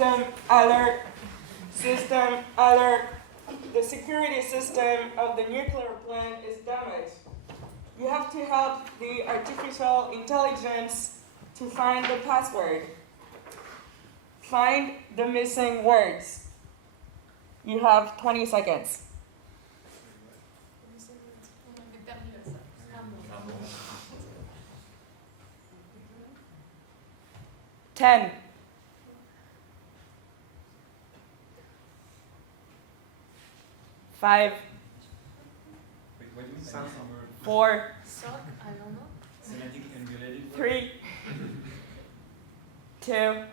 System alert. System alert. The security system of the nuclear plant is damaged. You have to help the artificial intelligence to find the password. Find the missing words. You have 20 seconds. 10. 5. What do you mean? 4. Sock? I don't know. Semantic and related. 3. 2.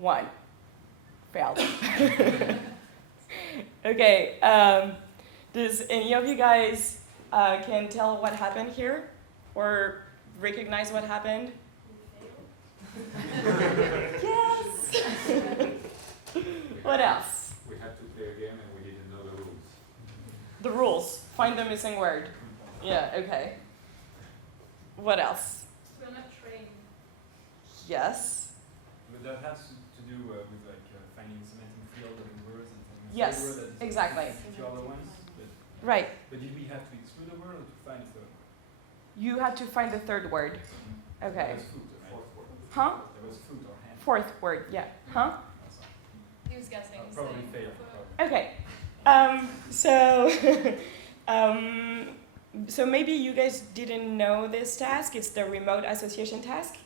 1. Failed. Okay. Does any of you guys can tell what happened here, or recognize what happened? Yes. What else? We had to play a game and we didn't know the rules. The rules. Find the missing word. Yeah. Okay. What else? We're not trained. Yes. But that has to do with like finding semantic field of words and finding Yes, a word that is exactly. different to other ones. Right. But did we have to exclude a word or to find a third word? You had to find the third word. Okay. That was food, right? Fourth word. Huh? That was food or hand. Fourth word. Yeah. Huh? He was guessing. Probably so- failed. Okay. So maybe you guys didn't know this task. It's the remote association task.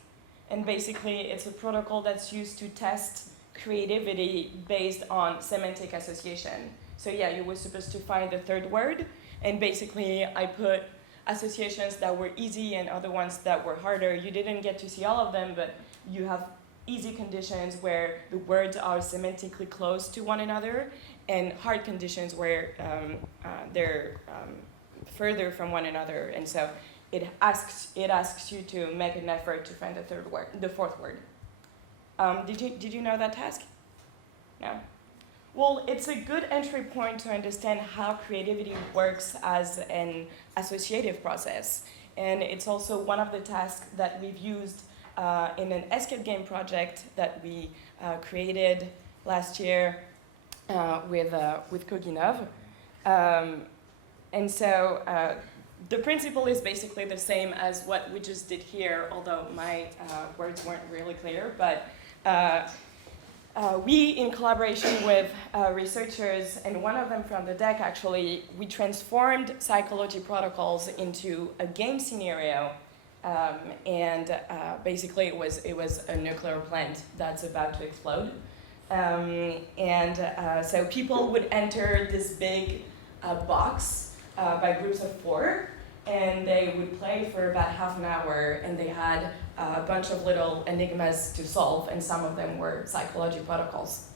And basically, it's a protocol that's used to test creativity based on semantic association. So yeah, you were supposed to find the third word. And basically, I put associations that were easy and other ones that were harder. You didn't get to see all of them, but you have easy conditions where the words are semantically close to one another, and hard conditions where they're further from one another. And so it asks you to make an effort to find the fourth word. Did you know that task? No? Well, it's a good entry point to understand how creativity works as an associative process. And it's also one of the tasks that we've used in an escape game project that we created last year with Cog'Innov. And so the principle is basically the same as what we just did here, although my words weren't really clear. But we, in collaboration with researchers, and one of them from the DEC actually, we transformed psychology protocols into a game scenario. Basically it was a nuclear plant that's about to explode. So people would enter this big box by groups of 4, and they would play for about half an hour, and they had a bunch of little enigmas to solve, and some of them were psychology protocols.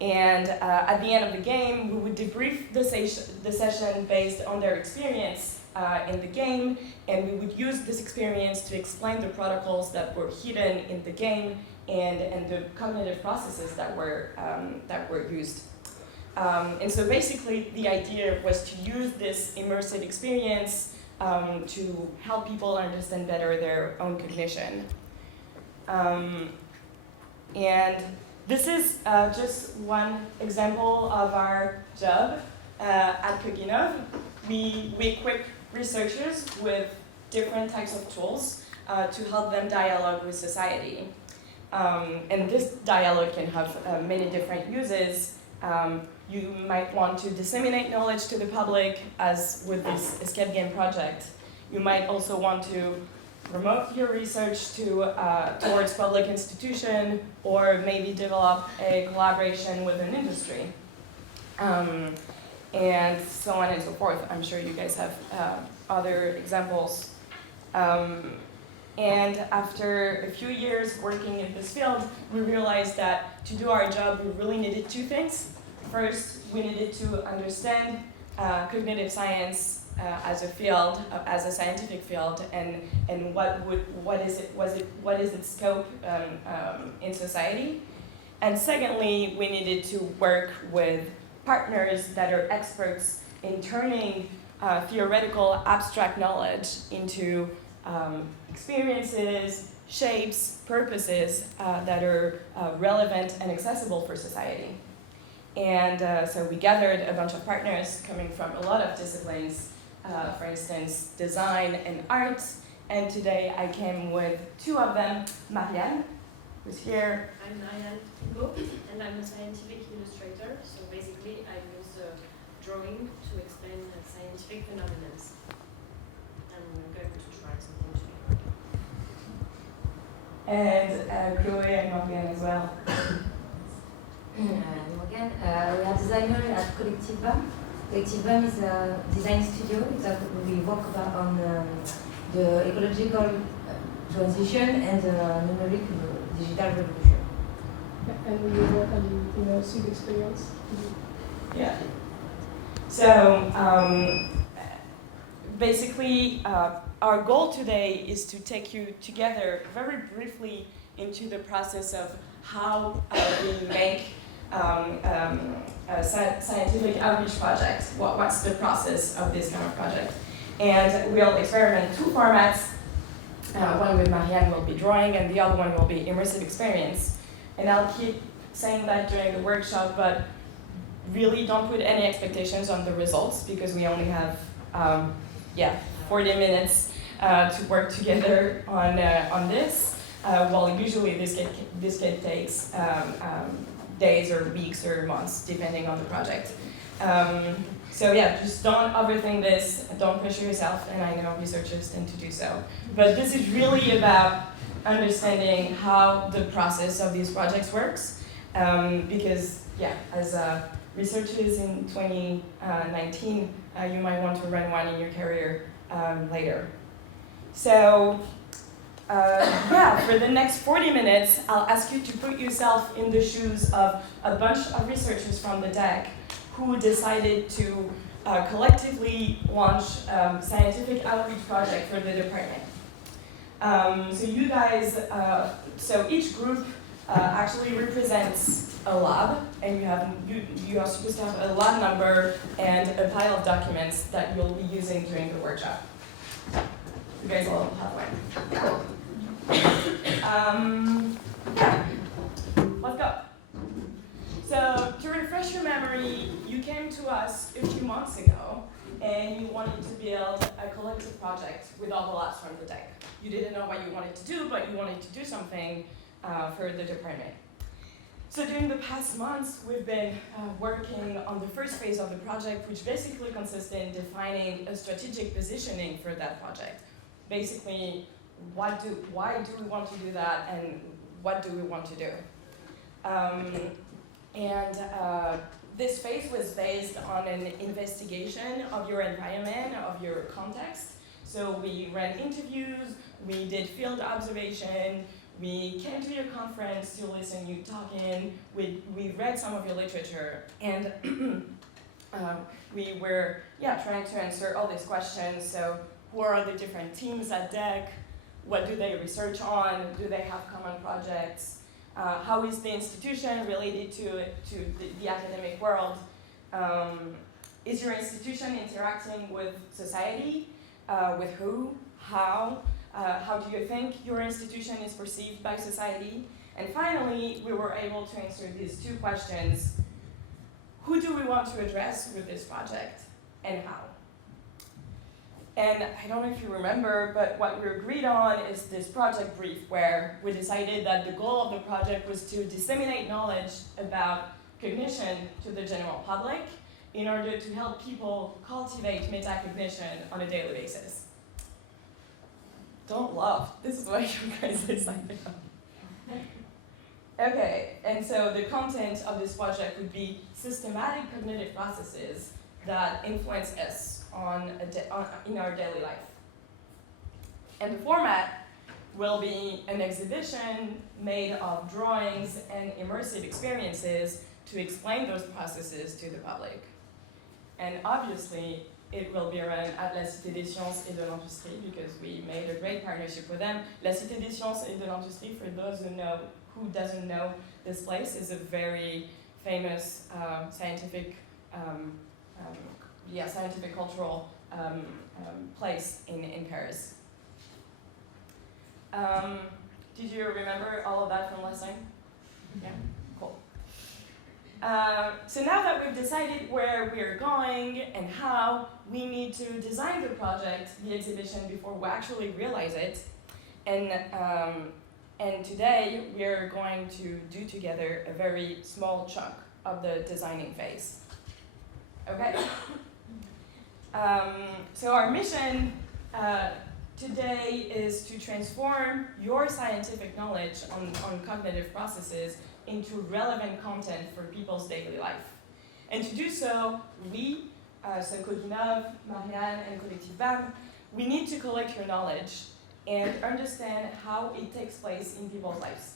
And at the end of the game, we would debrief the session based on their experience in the game, and we would use this experience to explain the protocols that were hidden in the game and the cognitive processes that were used. And so basically, the idea was to use this immersive experience to help people understand better their own cognition. And this is just one example of our job at Cog'Innov. We equip researchers with different types of tools to help them dialogue with society. And this dialogue can have many different uses. You might want to disseminate knowledge to the public, as with this escape game project. You might also want to promote your research towards public institution, or maybe develop a collaboration with an industry. And so on and so forth. I'm sure you guys have other examples. And after a few years working in this field, we realized that to do our job, we really needed 2 things. First, we needed to understand cognitive science as a field, as a scientific field, and what is its scope in society. And secondly, we needed to work with partners that are experts in turning theoretical abstract knowledge into experiences, shapes, purposes that are relevant and accessible for society. And so we gathered a bunch of partners coming from a lot of disciplines, for instance, design and art. And today I came with two of them, Marianne, who's here. I'm Marianne Pingo, and I'm a scientific illustrator. So basically, I use drawing to explain scientific phenomena. And we're going to try something together. And Chloe and Morgan as well. Morgan, we are designer at Collective BAM. Collective BAM is a design studio that we work on the ecological transition and the numeric digital revolution. And we work on the immersive experience. Yeah. So basically, our goal today is to take you together very briefly into the process of how we make a scientific outreach project. What's the process of this kind of project? And we'll experiment two formats. One with Marianne will be drawing, and the other one will be immersive experience. And I'll keep saying that during the workshop, but really don't put any expectations on the results because we only have 40 minutes to work together on this. Well, usually this kit takes days or weeks or months, depending on the project. So yeah, just don't overthink this, don't pressure yourself, and I know researchers tend to do so. But this is really about understanding how the process of these projects works, because yeah, as researchers in 2019, you might want to run one in your career later. So for the next 40 minutes, I'll ask you to put yourself in the shoes of a bunch of researchers from the DEC who decided to collectively launch a scientific outreach project for the department. So you guys, so each group actually represents a lab, and you are supposed to have a lab number and a pile of documents that you'll be using during the workshop. You guys all have one. Let's go. So to refresh your memory, you came to us a few months ago and you wanted to build a collective project with all the labs from the DEC. You didn't know what you wanted to do, but you wanted to do something for the department. So during the past months, we've been working on the first phase of the project, which basically consisted in defining a strategic positioning for that project. Basically, why do we want to do that, and what do we want to do? This phase was based on an investigation of your environment, of your context. So we ran interviews, we did field observation, we came to your conference to listen you talking, we read some of your literature, and we were trying to answer all these questions. So who are the different teams at DEC? What do they research on? Do they have common projects? How is the institution related to the academic world? Is your institution interacting with society? With who? How? How do you think your institution is perceived by society? And finally, we were able to answer these two questions. Who do we want to address with this project, and how? And I don't know if you remember, but what we agreed on is this project brief where we decided that the goal of the project was to disseminate knowledge about cognition to the general public in order to help people cultivate metacognition on a daily basis. Don't laugh. This is what you guys decided on. Okay, and so the content of this project would be systematic cognitive processes that influence us in our daily life. And the format will be an exhibition made of drawings and immersive experiences to explain those processes to the public. And obviously, it will be run at la Cité des Sciences et de l'Industrie because we made a great partnership with them. La Cité des Sciences et de l'Industrie, for those who doesn't know this place, is a very famous scientific cultural place in Paris. Did you remember all of that from last time? Yeah, cool. So now that we've decided where we're going and how, we need to design the project, the exhibition, before we actually realize it. And today we're going to do together a very small chunk of the designing phase. Okay? So our mission today is to transform your scientific knowledge on cognitive processes into relevant content for people's daily life. And to do so, we, so Cog'Innov, Marianne, and Collective BAM, we need to collect your knowledge and understand how it takes place in people's lives.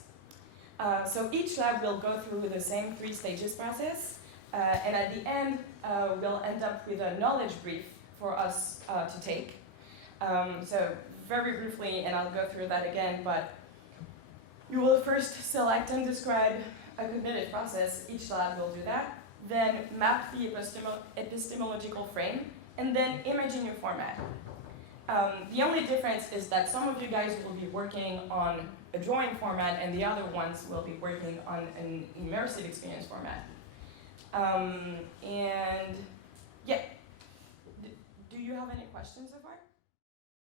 So each lab will go through the same 3 stages process, and at the end, we'll end up with a knowledge brief for us to take. So very briefly, and I'll go through that again, but you will first select and describe a cognitive process. Each lab will do that. Then map the epistemological frame, and then imagine your format. The only difference is that some of you guys will be working on a drawing format, and the other ones will be working on an immersive experience format. And yeah, do you have any questions so far?